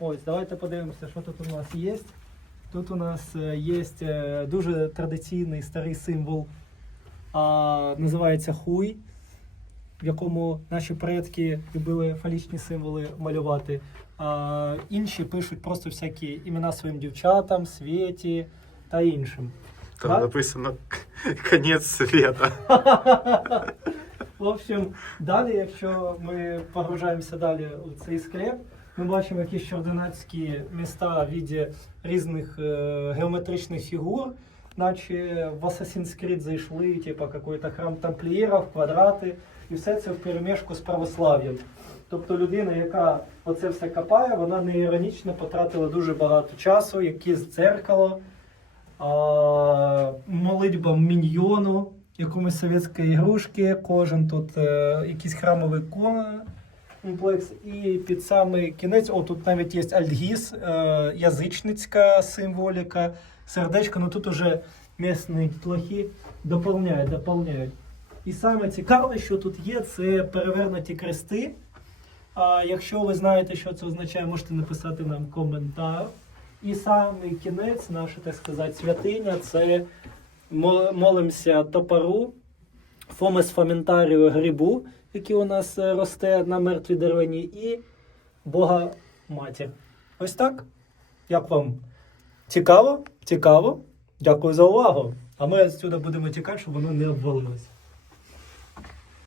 Ось, давайте подивимося, що тут у нас є. Тут у нас е, є е, дуже традиційний старий символ, а, називається хуй, в якому наші предки любили фалічні символи малювати. А інші пишуть просто всякі імена своїм дівчатам, світі та іншим. Там Да? написано конець света. В общем, далі, якщо ми погружаємося далі у цей склеп, ми бачимо якісь чординацькі міста в віді різних е, геометричних фігур, наче в Assassin's Creed зайшли, типу, какой-то храм тамплієрів, квадрати, і все це в перемішку з православ'ям. Тобто людина, яка оце все копає, вона не іронічно потратила дуже багато часу, якесь дзеркало, молитьба міньйону, якомусь совєтської ігрушки, кожен тут е, якийсь храмовий комплекс. І під самий кінець, о, тут навіть є альгіз, е, язичницька символіка, сердечко, ну тут уже місні плохи доповняють, доповняють. І саме цікаве, що тут є, це перевернуті крести. А якщо ви знаєте, що це означає, можете написати нам коментар. І самий кінець, наша, так сказати, святиня це молимося топору, фомес фоментарію грибу, який у нас е, росте на мертвій деревині, і Бога Матір. Ось так. Як вам? Цікаво? Цікаво. Дякую за увагу. А ми сюди будемо тікати, щоб воно не обвалилось.